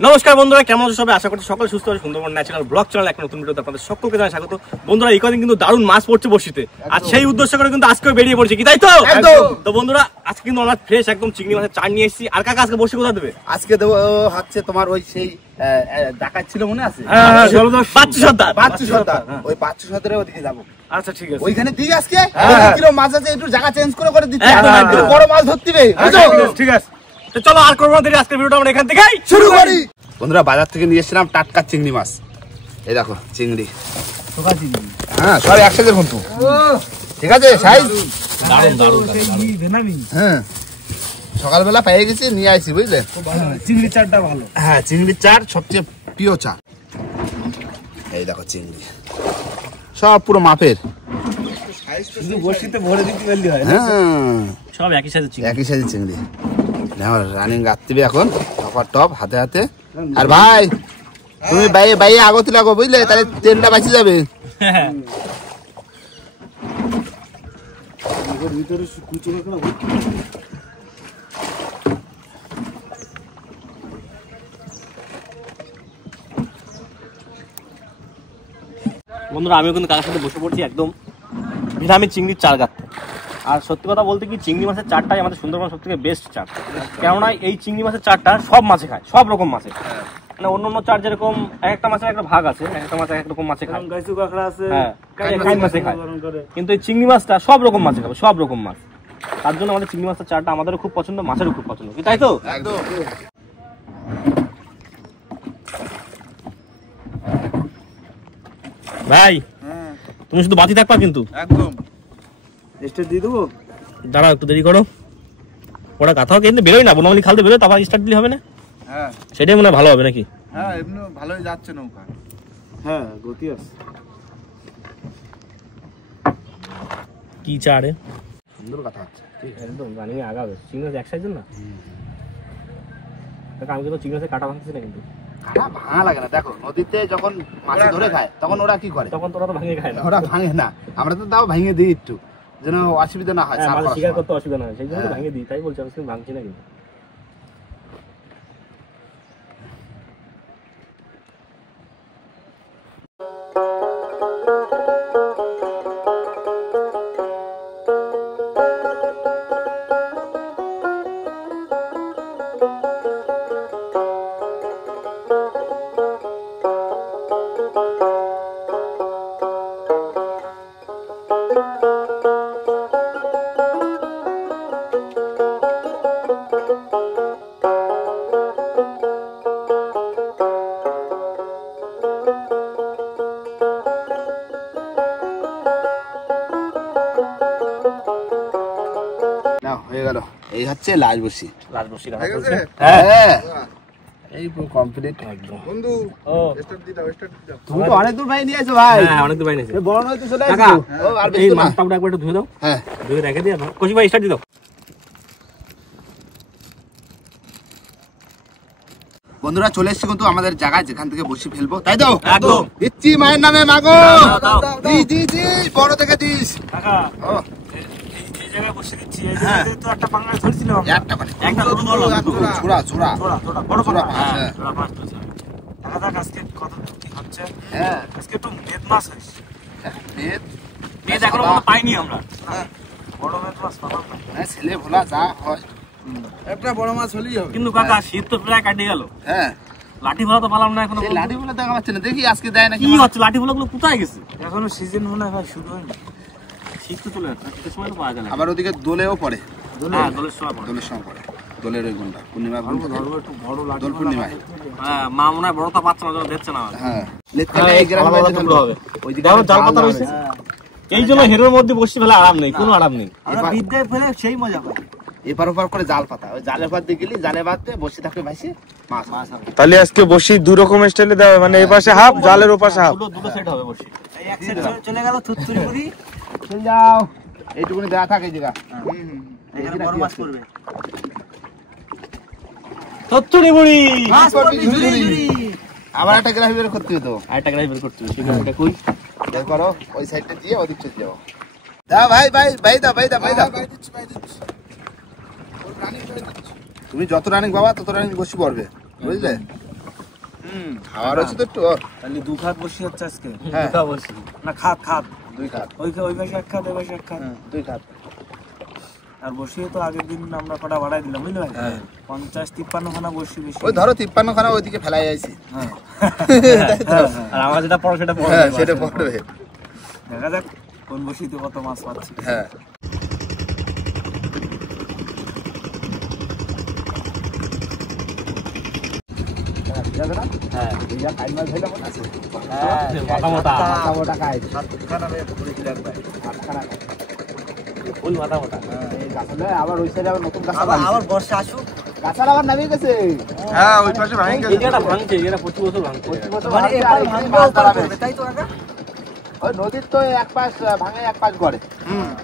নমস্কার বন্ধুরা, কেমন আছো সবাই? আশা করছি সকলে সুস্থ আছে। সুন্দরবন ন্যাচারাল ব্লগ চ্যানেল একটা নতুন ভিডিওতে আপনাদের সকলকে জানাই স্বাগত। বন্ধুরা, এই কদিন কিন্তু দারুণ মাছ পড়ছে বর্ষিতে, আর সেই উদ্দেশ্য করে কিন্তু আজকে বেরিয়ে পড়ছি, কি তাই তো? তো বন্ধুরা, আজকে কিন্তু আমরা ফ্রেশ একদম চিংড়ি মাছের চার নিয়ে এসেছি। আর কাকা আজকে বসে কোথা দেবে? আজকে দেবো হচ্ছে তোমার ওই সেই ডাকাত ছিল মনে আছে, বাচ্চু সর্দার। ওই বাচ্চু সর্দারের ওদিকে যাবো। আচ্ছা ঠিক আছে, ওইখানে দিই আজকে কিলো মাছ আছে, একটু জায়গা চেঞ্জ করে দিচ্ছি, বড় মাছ ধরতে ঠিক আছে। তো চলো আর করবো না দেরি, আজকের ভিডিওটা আমরা এখান থেকেই শুরু করি। বন্ধুরা, বাজার থেকে নিয়ে এসেছিলাম টাটকা চিংড়ি মাছ। এই দেখো চিংড়ি, হ্যাঁ সব একসাথে কিন্তু ঠিক আছে সাইজ দারুণ দারুণ। হ্যাঁ সকালবেলা পেয়ে গেছি, নিয়ে আসি বুঝলে। চিংড়ি চারটা ভালো। হ্যাঁ চিংড়ির চার সবচেয়ে প্রিয় চা। এই দেখো চিংড়ি সব পুরো মাপের, শুধু বসিতে ভরে দিতে পারলি হয় না, সব একই সাথে চিংড়ি, একই সাইজের চিংড়ি। রানিং রাখতে এখন টপ হাতে হাতে। আর ভাই তুমি বাইরে আগতে লাগো বুঝলে, তাহলে তেলটা বাঁচি যাবে। বন্ধুরা, আমিও কিন্তু কাকার সাথে বসে পড়ছি একদম নিরামিষ চিংড়ির চার গাঁথতে। আর সত্যি কথা বলতে কি, চিংড়ি মাছের চারটাই আমাদের সুন্দরবন সব থেকে বেস্ট চার। কেননা এই চিংড়ি মাছের চারটা সব মাছে খায়, সব রকম মাছে। মানে অন্য অন্য চার যেরকম এক একটা মাছের একটা ভাগ আছে, এক একটা মাছ এক রকম মাছে খায়, মাছে খায়, কিন্তু এই চিংড়ি মাছটা সব রকম মাছে খাবে, সব রকম মাছ। তার জন্য আমাদের চিংড়ি মাছের চারটা আমাদেরও খুব পছন্দ, মাছেরও খুব পছন্দ, কি তাই তো? ভাই তুমি শুধু বাতি থাকবা কিন্তু একদম স্টার্ট দিয়ে দেবো, দাঁড়াও একটু দেরি করো। ওরা গাথাও কিন্তু বেরোয় না, বনমালী খালতে বেরোয়, তারপর স্টার্ট দিলে হবে না? হ্যাঁ সেটাই মনে হয় ভালো হবে নাকি? হ্যাঁ এমনি ভালোই যাচ্ছে নৌকা। হ্যাঁ গতি আছে। কি চারে সুন্দর কথা হচ্ছে। একদম রানিং আগাবে। চিংড়ি মাছ এক সাইজের না, আমি কিন্তু চিংড়ি মাছের কাটা ভাঙতেছি না, কিন্তু কাটা ভাঙা লাগে না। দেখো নদীতে যখন মাছ ধরে খায় তখন ওরা কি করে, তখন তোরা তো ভাঙে খায় না, ওরা ভাঙে না, আমরা তো তাও ভেঙে দিই একটু, যেন অসুবিধা না হয়। মাছ শিকার করতে অসুবিধা না হয়, সেই জন্য ভাঙে দিই। তাই বলছি, আমি ভাঙছি না কিন্তু। হয়ে গেল, এই হচ্ছে লাল বসি। লাল বসি হ্যাঁ এই পুরো কমপ্লিট একদম। বন্ধু ও স্টার্ট দিয়ে দাও, স্টার্ট দিয়ে দাও। তুমি তো অনেক দূর ভাই নিয়ে আসো ভাই। হ্যাঁ অনেক দূর বাইরে বড় নয় তো চলে কাকা, আসো। ও আর এই বেশি না। মাছটা একবার একটু ধুয়ে দাও, হ্যাঁ ধুয়ে রেখে দিয়ে কষি ভাই স্টার্ট দিয়ে দাও। বন্ধুরা চলে এসেছি কিন্তু আমাদের জায়গায়, যেখান থেকে বসি ফেলবো, তাই তো? একদম। দিচ্ছি মায়ের নামে, মাগো দাও, দি দি দি বড় থেকে দিস। কাকা ও এই জায়গায় বসে দিচ্ছি, এই জায়গায় তো একটা পাঙ্গাস ধরছিলাম আমরা। একটা করে একটা ছোট ধরলাম, ছোড়া ছোড়া বড় ছোড়া পাঙ্গাস। মাছ, হ্যাঁ হ্যাঁ। ছোট মাছ ধরছি। কাকা দেখ আজকে কত কি হচ্ছে, হ্যাঁ আজকে একটু মেদ মাছ হয়েছে। পেট মেদ এখনো কোনো পাইনি আমরা, হ্যাঁ। বড় মেদ মাছ পালাম না। হ্যাঁ ছেলে ভোলা যা হয়। একটা বড় মাছ হলেই হবে। কিন্তু কাকা শীত তো প্রায় কাটে গেল, হ্যাঁ লাঠি ভরা তো পালাম না এখনো। সেই লাঠি বলে দেখা পাচ্ছে না, দেখি আজকে দেয় নাকি। কি হচ্ছে, লাঠি ভরা গুলো কোথায় গেছে? এখনো সিজন মনে হয় শুরু হয়নি। শীত তো চলে যাচ্ছে, শীতের সময় তো পাওয়া যায় না। আবার ওদিকে দোলেও পড়ে, হ্যাঁ দোলের সময় পড়ে। দোলের সময় পড়ে, দোলের ওই ঘন্টা পূর্ণিমা ধরবো একটু বড় লাঠি। দোল পূর্ণিমায়। হ্যাঁ মা মনে হয় বড়টা পাচ্ছে না, যখন দেখছে না আমাদের। হ্যাঁ লেটকালে এই গ্রামে বাজে ফেলবো হবে। ওইদিকে যেমন জাল পাতা রয়েছে, এই জন্য হেরোর মধ্যে বসে ফেলে আরাম নেই, কোনো আরাম নেই। আমরা বিদ্যায় ফেলে সেই মজা পাই। এপার ওপার করে জাল পাতা, ওই জালের পাত দিয়ে গেলি, জালে বাঁধতে বসে থাকবে ভাইসে মাছ। তাহলে আজকে বসি দু রকম স্টাইলে দেওয়া, মানে এই পাশে হাফ, জালের ও পাশে হাফ। দুটো সেট হবে বসে। এই এক সেট চলে গেল থুতথুরি করি। চলে যাও, এইটুকুনি দেওয়া থাকে এই জায়গা। এখানে বড় মাছ করবে। তত্তুরি বুড়ি মাছ করবি ঝুরি ঝুরি। আবার একটা গ্রাফি বের করতে হতো। আরেকটা গ্রাই বের করতে হবে, সেটা কই বের করো, ওই সাইডটা দিয়ে ওদিক চলে যাও। দাও ভাই ভাই ভাই দাও ভাই দাও ভাই দাও। তুমি যত রানিং বাবা তত রানিং বসি পড়বে, বুঝলে? খাওয়ার হচ্ছে তো একটু তাহলে 2 খাত বসি হচ্ছে আজকে। হ্যাঁ না খাত 2 খাত ওই পাশে 1 খাত, ওই পাশে 1 খাত। 2 খাত। আর বসিয়ে তো আগের দিন আমরা কটা বাড়াই দিলাম বুঝলি ভাই? 50-53 খানা বসি বেশি। ওই ধরো 53 খানা ওইদিকে ফেলাই আইছি। হ্যাঁ আর আমার যেটা পড়ো সেটা পড়ো। হ্যাঁ সেটা পড়বে। দেখা যাক কোন বসিতে কত মাছ পাচ্ছি। হ্যাঁ আবার বর্ষা আসুক। হ্যাঁ ওই পাশে ভাঙে গেছে। এটা ভাঙছে, এটা প্রতি বছর ভাঙছে। মানে এবার ভাঙবে ওপার করবে, তাই তো কাকা? ওই নদীর তো এক পাশ ভাঙে এক পাশ গড়ে।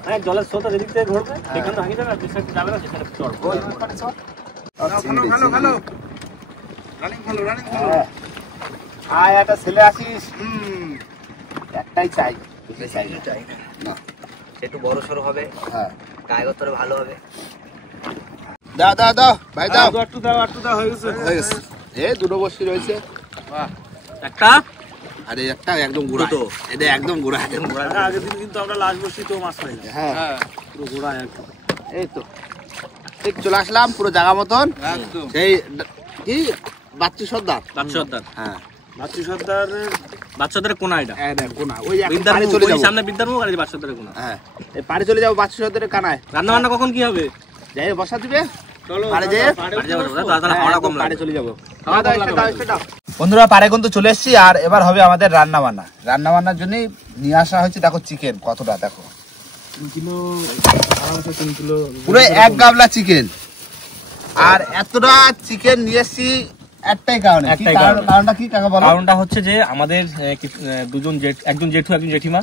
মানে জলের স্রোত যেদিক থেকে ঘুরবে সেখানে ভাঙে যাবে, আর যে সাইডে যাবে না সেখানে চড়বে। ওই পাশে চল। ভালো রানিং ভালো। আয় একটা ছেলে আসিস। একটাই চাই। চাই না। না। একটু বড় সড়ো হবে, হ্যাঁ গায়ে ভালো হবে। দাও ভাই দাও। একটু দাও হয়ে গেছে। হয়ে গেছে। এই দুটো বসি রয়েছে। একটা আর এই একটা একদম গুড়া। এটা একদম গুড়া। আগের দিন কিন্তু আমরা লাস্ট বসি তো মাছ পাই। হ্যাঁ পুরো গোড়া একদম। এই তো ঠিক চলে আসলাম পুরো জায়গা মতন। সেই কি বাচ্চু সর্দার। বাচ্চাদার, হ্যাঁ মাতৃ সর্দারের বাচ্চাদের কোনা এটা। এই দেখ কোনা ওই এখন বিদ্যার পাড়ে মুখ, চলে ওই যাবো। সামনে বিদ্যার মুখ আর এই বাচ্চাদের কোনা। হ্যাঁ এই পাড়ে চলে যাবো বাচ্চু সর্দারের কানায়। রান্না বান্না কখন কি হবে? যাই বসা দিবে চলো পাড়ে যেয়ে বাড়ি যাবো, তাহলে খাওয়াটা কম পাড়ে লাগবে। চলে যাবো। বন্ধুরা পাড়ে কিন্তু চলে এসেছি আর এবার হবে আমাদের রান্না বান্নার জন্যই নিয়ে আসা হয়েছে। দেখো চিকেন কতটা, দেখো 3 কিলো, আরামসে 3 কিলো। পুরো এক গাবলা চিকেন। আর এতটা চিকেন নিয়ে এসেছি একটাই কারণে। একটাই কারণে। কারণটা কি কাকা বলো? কারণটা হচ্ছে যে আমাদের দুজন একজন জেঠু একজন জেঠিমা,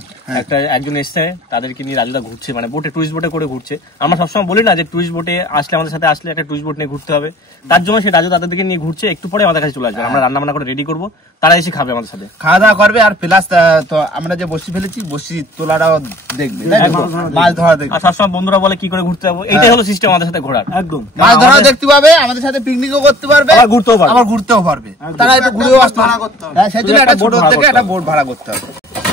একজন এসছে, তাদেরকে নিয়ে রাজুদা ঘুরছে, মানে বোটে, টুরিস্ট বোটে করে ঘুরছে। আমরা সবসময় বলি না যে টুরিস্ট বোটে আসলে আমাদের সাথে আসলে একটা টুরিস্ট বোট নিয়ে ঘুরতে হবে। তার জন্য সেই রাজু তাদেরকে নিয়ে ঘুরছে। একটু পরে আমাদের কাছে চলে আসবে, আমরা রান্না বান্না করে রেডি করবো, তারা এসে খাবে আমাদের সাথে, খাওয়া দাওয়া করবে। আর প্লাস তো আমরা যে বসি ফেলেছি, বসি তোলাটাও দেখবে, তাই তো? মাছ ধরা দেখবে। আর সবসময় বন্ধুরা বলে কি করে ঘুরতে যাবো, এইটাই হলো সিস্টেম আমাদের সাথে ঘোরার। একদম মাছ ধরাও দেখতে পাবে, আমাদের সাথে পিকনিকও করতে পারবে, আবার ঘুরতেও পারবে। তারা একটু ঘুরেও আসতে পারে। হ্যাঁ সেই জন্য একটা ছোট থেকে একটা বোট ভাড়া করতে হবে।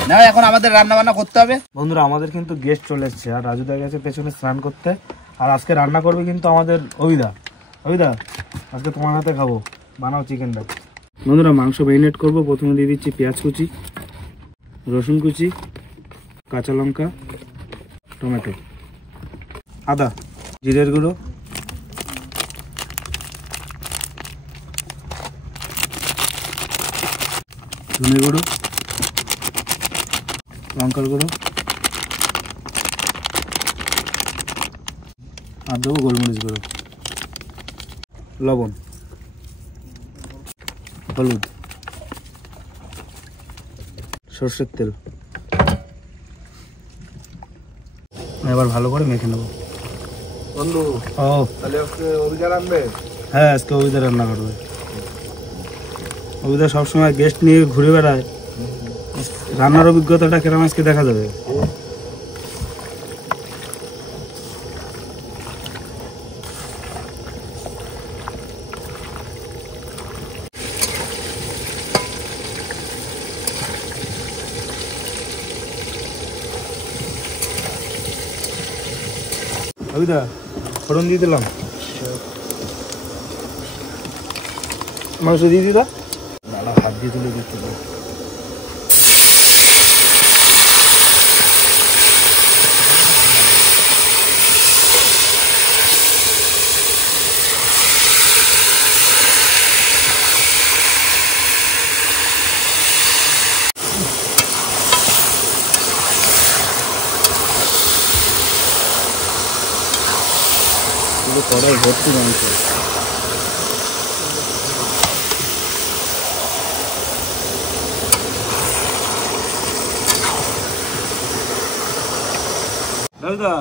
না এখন আমাদের রান্না বান্না করতে হবে। বন্ধুরা আমাদের কিন্তু গেস্ট চলে এসেছে আর রাজুদা গেছে পেছনে স্নান করতে। আর আজকে রান্না করবে কিন্তু আমাদের অভিদা। আজকে তোমার হাতে খাবো, বানাও চিকেনটা। বন্ধুরা মাংস ম্যারিনেট করবো। প্রথমে দিয়ে দিচ্ছি পেঁয়াজ কুচি, রসুন কুচি, কাঁচা লঙ্কা, টমেটো, আদা, জিরের গুঁড়ো, ধনে গুঁড়ো, লঙ্কার গুঁড়ো, আর দেবো গোলমরিচ গুঁড়ো, লবণ, হলুদ, সর্ষের তেল। এবার ভালো করে মেখে নেবো। বন্ধু ও তাহলে আজকে অভিযান আনবে? হ্যাঁ, আজকে অভিদা রান্না করবে। অভিদা সবসময় গেস্ট নিয়ে ঘুরে বেড়ায়, রান্নার অভিজ্ঞতাটা কেরম আজকে দেখা যাবে। অভিদা ফোড়ন দিয়ে দিলাম, মাংস দিয়ে দিলা, দাদা হাত দিয়ে তুলে দিতে পারো। কড়াই ভর্তি মাংস। দাদা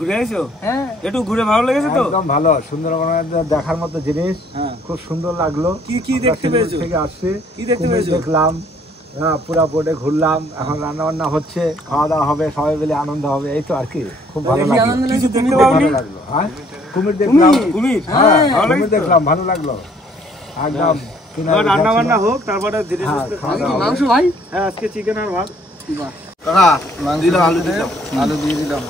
ঘুরে আইছো? হ্যাঁ একটু ঘুরে ভালো লেগেছে তো? একদম ভালো, সুন্দরবনের দেখার মতো জিনিস, হ্যাঁ। খুব সুন্দর লাগলো। কি দেখতে আমরা পেয়েছো? শিলিগুড়ি থেকে আসছি, কি দেখতে কুমির পেয়েছো? দেখলাম, হ্যাঁ পুরা বোটে ঘুরলাম, এখন রান্না বান্না হচ্ছে, খাওয়া দাওয়া হবে, সবাই মিলে আনন্দ হবে, এই তো আর কি। খুব ভালো লাগলো, কিছু দেখতে খুব পাওনি? ভালো লাগলো। হ্যাঁ কুমির দেখলাম, কুমির? হ্যাঁ ভালো কুমির লাগছে তো? দেখলাম, ভালো লাগলো একদম। রান্না বান্না হোক, তারপরে ধীরে সুস্থে খাওয়া দাওয়া হবে। মাংস ভাই হ্যাঁ, আজকে চিকেন আর ভাত। কাকা দিলাম, আলু দিলাম, আলু দিয়ে দিলাম।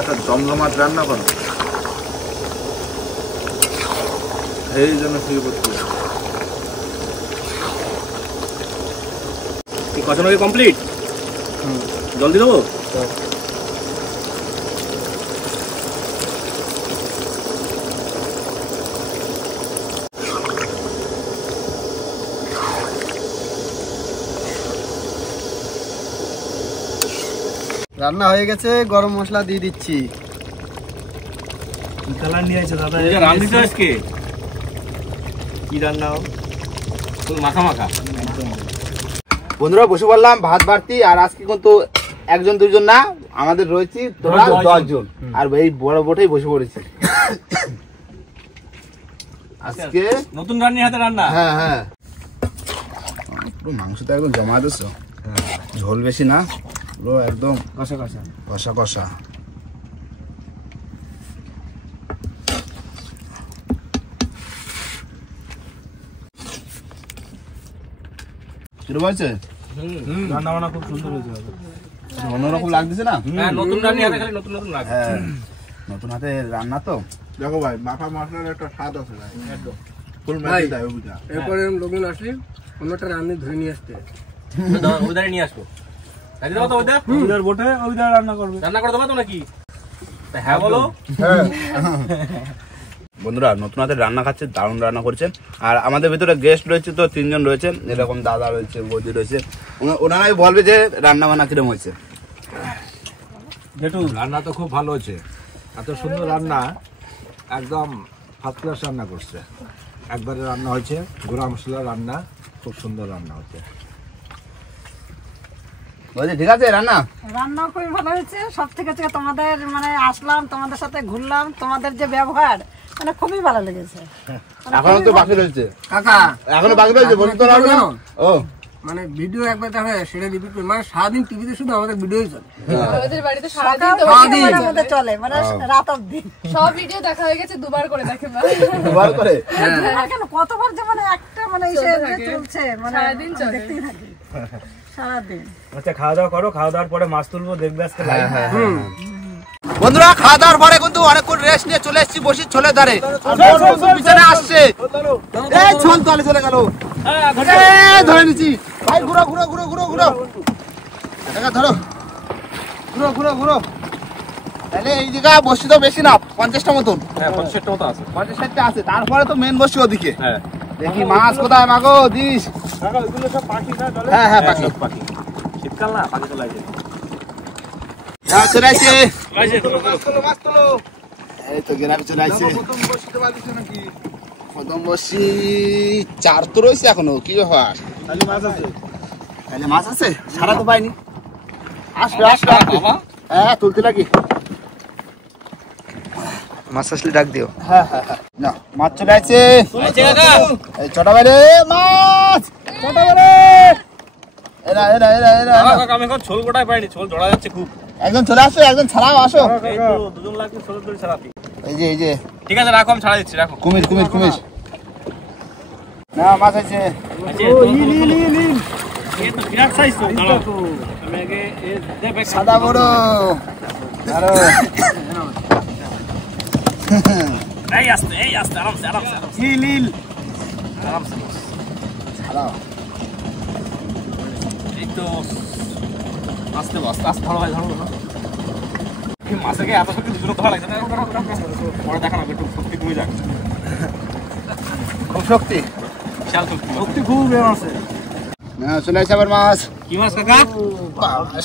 একটা জমজমাট রান্না করো, এই জন্য শুয়ে পড়ছি। কষানো কি কমপ্লিট? জল দিয়ে দেবো? রান্না হয়ে গেছে, গরম মশলা দিয়ে দিচ্ছি। কি কালার নিয়ে আছে দাদা? রান্না দিতে আজকে কি রান্না ফুল মাখা মাখা। বন্ধুরা বসে পড়লাম ভাত বাড়তি, আর আজকে কিন্তু একজন দুজন না, আমাদের রয়েছে তোরা 10 জন, আর এই বড় বোটাই বসে পড়েছে আজকে নতুন রান্নার হাতে রান্না। হ্যাঁ হ্যাঁ, পুরো মাংসটা একদম জমা দিছো, ঝোল বেশি না, পুরো একদম কষা কষা। কষা কষা। কিরকম হয়েছে? রান্না বান্না খুব সুন্দর হয়েছে দাদা। অন্যরকম লাগতেছে না? হ্যাঁ, নতুন রান্নার হাতে খালি নতুন নতুন লাগে। হ্যাঁ, নতুন হাতে রান্না তো। দেখো ভাই, মাখা মশলার একটা স্বাদ আছে ভাই, একদম ফুল ম্যাচি দেয় ওইটা। এরপরে লোকজন আসলে অন্যটা রান্না ধরে নিয়ে আসতে ওইদারে নিয়ে আসবো। রাজি দেবো তো ওইদা? ওইদার বোটে ওইদার রান্না করবে। রান্না করে দেবো তো নাকি? হ্যাঁ বলো। বন্ধুরা নতুন হাতে রান্না খাচ্ছে, দারুণ রান্না করছেন। আর আমাদের ভিতরে গেস্ট রয়েছে তো 3 জন রয়েছে, এরকম দাদা রয়েছে, বৌদি রয়েছে, ওনারাই বলবে যে রান্না বান্না কিরকম হয়েছে। জেঠু রান্না তো খুব ভালো হয়েছে, এত সুন্দর রান্না, একদম ফার্স্ট ক্লাস রান্না করছে। একবারে রান্না হয়েছে, গুঁড়া মশলা রান্না, খুব সুন্দর রান্না হচ্ছে। বলছি ঠিক আছে রান্না? রান্না খুবই ভালো হয়েছে। সব থেকে হচ্ছে তোমাদের মানে আসলাম, তোমাদের সাথে ঘুরলাম, তোমাদের যে ব্যবহার মানে খুবই ভালো লেগেছে। এখনো তো বাকি রয়েছে, কাকা এখনো বাকি রয়েছে, বলতে তো পারবে না। ও মানে ভিডিও একবার দেখা সেটা রিপিট করি, মানে সারাদিন টিভিতে শুধু আমাদের ভিডিওই চলে। আমাদের বাড়িতে সকাল সারাদিন তো থেকে সারাদিন। মানে আমাদের চলে মানে রাত অবধি। সব ভিডিও দেখা হয়ে গেছে, দুবার করে দেখে মা। দুবার করে আর কেন কতবার যে মানে একটা মানে চলতে ইসে যে থাকে। চলছে মানে সারাদিন চলে। দেখতেই থাকি সারাদিন। আচ্ছা, খাওয়া দাওয়া করো, খাওয়া দাওয়ার পরে মাছ তুলবো, দেখবে আজকে লাইভ। বন্ধুরা খাওয়া দাওয়ার পরে কিন্তু অনেকক্ষণ রেস্ট নিয়ে চলে এসেছি বসি ছোলের ধারে। পিছনে আসছে, এই ছোল তলে চলে গেল, ধরে নিচ্ছি ভাই। ঘুরো ঘুরো ঘুরো ঘুরো ঘুরো, দেখা ধরো, ঘুরো ঘুরো ঘুরো। তাহলে এই জায়গা বসি তো বেশি না, 50টা মতন, হ্যাঁ, 50টা মতো আছে। 50-60টা আছে। তারপরে তো মেন বসি ওদিকে। হ্যাঁ, দেখি মাছ কোথায় মাগো দিস। কাকা, ওইগুলো সব পাখি না জলে? হ্যাঁ হ্যাঁ পাখি, পাখি শীতকাল না, পাখি চলে আসে। হ্যাঁ চলে আসছে, আসে তো। এই তো গ্রামে চলে আসছে। প্রথম বসি 4 তো রয়েছে এখনো, কি ব্যাপার? খালি মাছ আছে। তাহলে মাছ আছে, সারা তো পাইনি। আসবে আসবে বাবা, হ্যাঁ তুলতে লাগি। মাছ আসলে ডাক দিও। হ্যাঁ হ্যাঁ হ্যাঁ, না মাছ চলে আসছে। কাকা এই ছোট বাইরে মাছ, ছোট বাইরে এরা এরা এরা এরা কাকা, আমি এখন ছোল গোটায় পাইনি, ছোল ধরা যাচ্ছে খুব। একজন চলে আসো, একজন ছাড়াও আসো। এই তো দুজন লাগবে ছোল ধরে ছাড়াতে। এই যে ঠিক আছে, রাখো, আমি ছাড়া দিচ্ছি, রাখো। কুমির কুমির কুমির, না মাছ আছে। এই তো বিরাট সাইজ তো। দাঁড়াও, আমি আগে সাদা বড় আরো এই আস্তে আরামসে আরামসে আরামসে। নীল আরামসে বস। ছাড়াও। এই তো আস্তে আস্তে আস্তে ধরো ভাই, ধরো ধরো। এই মাছকে এত শক্তি দুজন ধরা লাগছে না, পরে দেখা না, একটু শক্তি কমে যাক। খুব শক্তি, বিশাল শক্তি। শক্তি খুব আছে। না চলে আসছে আবার মাছ। কি মাছ কাকা?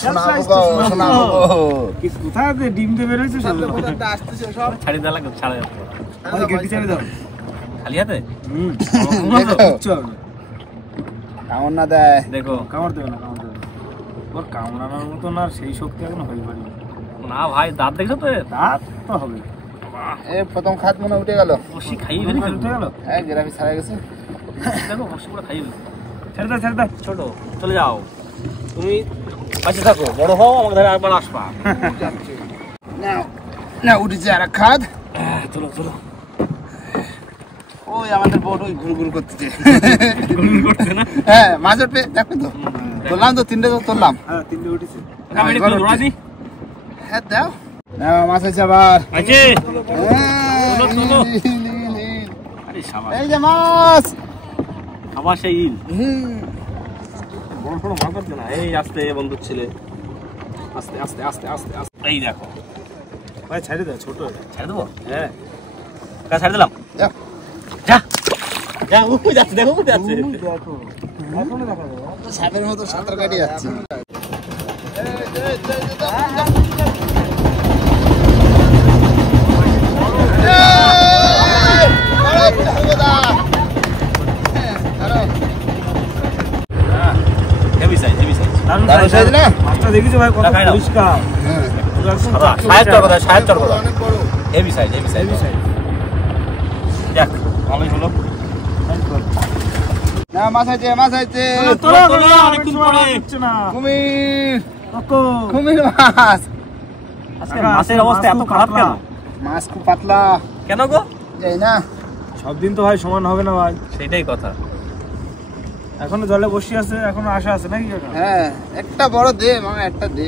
শোনাবো গো, শোনাবো গো। কি কোথায় যে ডিম দিয়ে বের হয়েছে সব? ছাড়ি দেওয়া লাগবে, ছাড়া যাবে। আরে গেটি ছেড়ে দাও। খালি হাতে দেখো চল, কেমন না দেয়। দেখো। কামড় দেবে না, কামড় দেবে না। ওর কামড়ানোর মতন আর সেই শক্তি এখন হয়ে পারেনি। না ভাই, দাঁত দেখছো তো? দাঁত তো হবে। এই প্রথম খাত মনে উঠে গেল। বসি খাইয়ে ফেলি ফেলতে। উঠে গেল। হ্যাঁ গ্রাফি ছাড়া গেছে। দেখো বসি পুরো খাইয়ে ফেলতে। ছেড়ে দাও, ছেড়ে দাও। ছোট চলে যাও, তুমি পাশে থাকো, বড় হও, আমাকে ধরে একবার আসবা। না না উঠেছে আর এক খাত। চলো চলো। ওই আমাদের বোট ওই ঘুর ঘুর করতেছে গুনগুন করছে না? হ্যাঁ মাছ উঠবে দেখো তো তুললাম তো 3টে তো তুললাম হ্যাঁ 3টে উঠেছে আমি একটু ধরা দিই। হ্যাঁ দাও মাছ আছে আবার আছে? হ্যাঁ, তোলো, তোলো। ইল, ইল, ইল। আরে শাবাশ। এই যে মাছ আবার সেই ইল। বড় বড় মাছ আছে না? এই আস্তে বন্ধুর ছেলে। আস্তে আস্তে আস্তে আস্তে আস্তে। এই দেখো। ভাই ছেড়ে দাও, ছোট ছেড়ে দেবো? হ্যাঁ। কাজ ছেড়ে দিলাম। যাও। যা। যা, উপরে যাচ্ছে, দেখো উপরে যাচ্ছে। দেখো এখনো দেখা যাবে। সাপের মতো সাঁতার কাটিয়ে যাচ্ছে হেভি সাইজ, হেভি সাইজ। দারুণ size না? মাছটা দেখেছো ভাই কত দেখাই দাও। পরিষ্কার। সাদা, সাহেব চরকদা, সাহেব চরকদা। Heavy size, heavy size. যাক, ভালোই হলো। না মাছ আছে মাছ আছে তোলো, তোলো, অনেকক্ষণ পরে। হচ্ছে না। কুমির কাকু, কুমির মাছ আজকে মাছের অবস্থা এত খারাপ কেন? মাছ খুব পাতলা কেন গো? যাই না সব দিন তো ভাই সমান হবে না ভাই। সেটাই কথা। এখনো জলে বসে আছে, এখনো আশা আছে নাকি কাকা? হ্যাঁ একটা বড় দে মামা একটা দে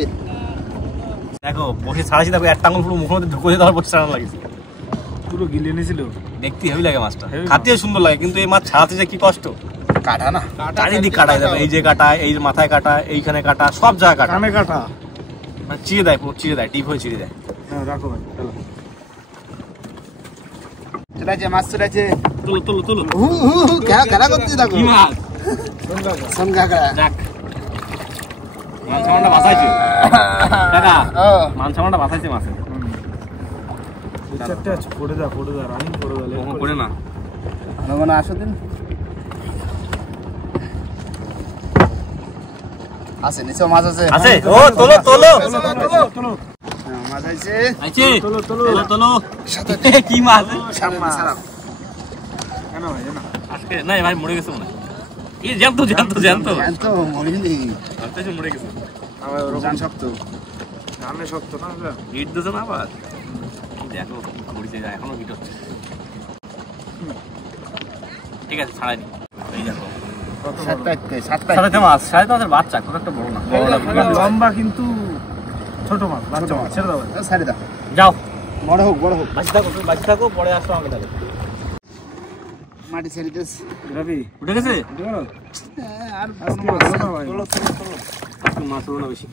দেখো বসে ছাড়াছি, দেখো একটা আঙুল পুরো মুখের মধ্যে ঢুকে দেওয়ার পর ছাড়ানো লাগছে। পুরো গিলে নিয়েছিল। দেখতে হেভি লাগে মাছটা, হেভি। খাতেও সুন্দর লাগে, কিন্তু এই মাছ ছাড়াতে যে কি কষ্ট। কাটা না চারিদিক কাটায় দেখো, এই যে কাটায়, এই যে মাথায় কাটায়, এইখানে কাটা, সব জায়গায় কাটা। কানে কাটা। মানে চিড়ে দেয়, পুরো চিড়ে দেয়, টিপ হয়ে চিড়ে দেয়। হ্যাঁ রাখো ভাই, চলো। চলে আছে মাছ চলে আছে তুলো, তুলো, তুলো। খেলা করতে দেখো কি মাছ? সোন কাকা যাক, মান সামানটা বাঁচাইছে কাকা, ও মান সামানটা বাঁচাইছে মাছে। দু চারটে আছে, পড়ে যা রানিং পড়ে গেলে। কখন করে না? ভালো মনে আসো দিন আছে নিচে মাছ আছে আছে? ও তোলো, তোলো। চলো হ্যাঁ, মাছ আছে আছে? তোলো, তোলো। তোলো, তোলো। কি মাছ? সারা কেন ভাই জানো? আজকে না ভাই মরে গেছে মনে হয়। এই জ্যান্ত, জ্যান্ত, জ্যান্ত। জ্যান্ত মরিনি আজকে মরে গেছে। আবার ওরকম জান শক্ত জানলে শক্ত না ওটা? হিট দিছে না আবার? দেখো ঘুরিতে যায়, এখনো হিট হচ্ছে। ঠিক আছে, ছাড়াই নি। এই দেখো সাতটা সাড়ে মাছ, সাড়ে মাছের বাচ্চা, খুব একটা বড় না। লম্বা কিন্তু ছোট মাছ, বাচ্চা মাছ। ছেড়ে দাও ভাই। সাড়ে দাও যাও, বড় হোক বড় হোক বাঁচি থাকো, তুমি বাঁচি থাকো, পরে আসো আমাকে তাহলে। মাটি ছেড়ে দিস রবি, উঠে গেছে? উঠে গেল? আর আজকে ভালো না ভাই। একটু মাছ হলো না বেশি।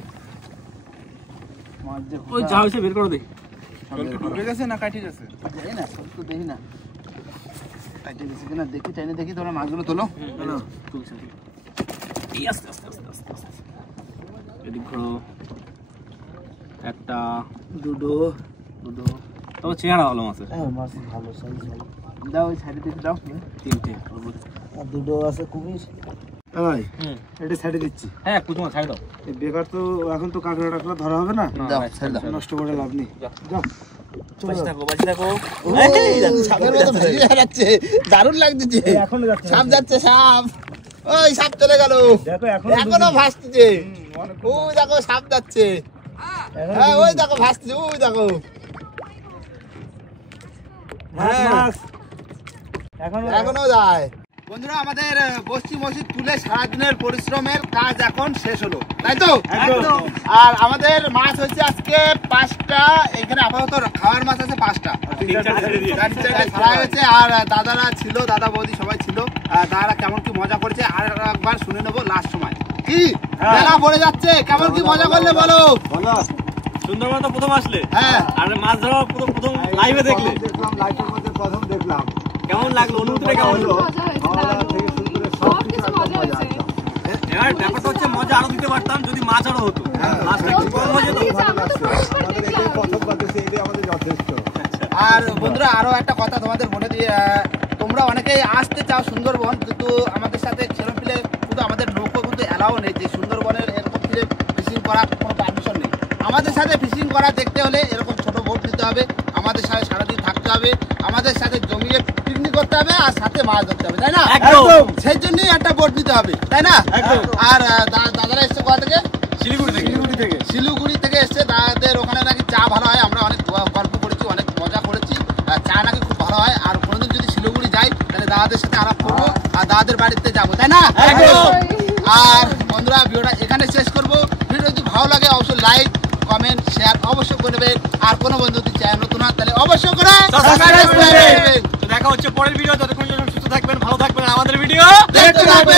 মাছ যে ওই যা হয়েছে বের করে দে। ঢুকে গেছে না কাটি গেছে জানি না সব তো দেখি না কাটি গেছে কিনা দেখি টাইনে দেখি তোমরা মাছগুলো তোলো তুলছে। এই আস্তে আস্তে আস্তে আস্তে আস্তে। এদিক ঘোরো। একটা, দুটো দুটো। তবে চেহারা ভালো মাছের। হ্যাঁ মাছ ভালো, সাইজ ভালো। দাও ওই সাইডে দেখি দাও তিনটে। আর দুটো আছে কুমির। ভাই এটা ছেড়ে দিচ্ছি। হ্যাঁ, কুচুমা ছাড়ি দাও। এই বেকার তো এখন তো কাঁকড়া টাকড়া ধরা হবে না, দাও ছেড়ে দাও নষ্ট করে লাভ নেই। যাও চলো বাঁচি থাকো, বাঁচি থাকো। সাপের মতো ভেসে যাচ্ছে দারুণ লাগতেছে এখনো যাচ্ছে। সাপ যাচ্ছে সাপ ওই সাপ চলে গেল দেখো এখনো ভাসতেছে ওই দেখো সাপ যাচ্ছে হ্যাঁ ওই দেখো ভাসতেছে ওই দেখো এখনো যায় বন্ধুরা আমাদের বস্তি মসজিদ তুলে সারাদিনের পরিশ্রমের কাজ এখন শেষ হলো তাই তো একদম। আর আমাদের মাছ হচ্ছে আজকে 5টা এখানে আপাতত খাওয়ার মাছ আছে 5টা ছাড়া হয়েছে আর দাদারা ছিল দাদা বৌদি সবাই ছিল দাদারা কেমন কি মজা করেছে আর একবার শুনে নেবো লাস্ট সময় কি মেলা পড়ে যাচ্ছে কেমন কি মজা করলে বলো সুন্দরবন তো প্রথম আসলে, হ্যাঁ আর মাছ ধরা প্রথম লাইভে দেখলে দেখলাম লাইটের মধ্যে প্রথম দেখলাম কেমন লাগলো? অনুভূতিটা কেমন হলো? মজা হয়েছে খাওয়া দাওয়া থেকে শুরু করে সব কিছু মজা হয়েছে। এবার ব্যাপারটা হচ্ছে মজা আরো দিতে পারতাম যদি মাছ আরো হতো। মাছটা একটু কম হয়ে যেত। আমাদের এটাই প্রথম বাদেছে, এটাই আমাদের যথেষ্ট। আর বন্ধুরা আরো একটা কথা তোমাদের বলে দিই তোমরা অনেকেই আসতে চাও সুন্দরবন কিন্তু আমাদের সাথে সেরকম ফিলে কিন্তু আমাদের নৌকো কিন্তু অ্যালাউ নেই যে সুন্দরবনের এরকম ফিলে ফিশিং করার কোনো পারমিশন নেই আমাদের সাথে ফিশিং করা দেখতে হলে এরকম ছোট বোট নিতে হবে আমাদের সাথে সারাদিন থাকতে হবে আমাদের সাথে জমিয়ে পিকনিক করতে হবে আর সাথে মাছ ধরতে হবে তাই না একদম। সেই জন্যই একটা বোট নিতে হবে তাই না আর দাদারা এসছে কোথা থেকে শিলিগুড়ি থেকে এসছে দাদাদের ওখানে নাকি চা ভালো হয় আমরা অনেক গল্প করেছি অনেক মজা করেছি চা নাকি খুব ভালো হয় আর কোনোদিন যদি শিলিগুড়ি যাই তাহলে দাদাদের সাথে আলাপ করবো আর দাদাদের বাড়িতে যাবো, তাই না? আর বন্ধুরা ভিডিওটা এখানে শেষ করবো। ভিডিও যদি ভালো লাগে অবশ্যই লাইক কমেন্ট শেয়ার অবশ্যই করবে। আর কোনো বন্ধু যদি চ্যানেল নতুন হয় তাহলে অবশ্যই করে সাবস্ক্রাইব করবেন। দেখা হচ্ছে পরের ভিডিও। ততক্ষণ সুস্থ থাকবেন, ভালো থাকবেন, আমাদের ভিডিও দেখতে থাকবেন।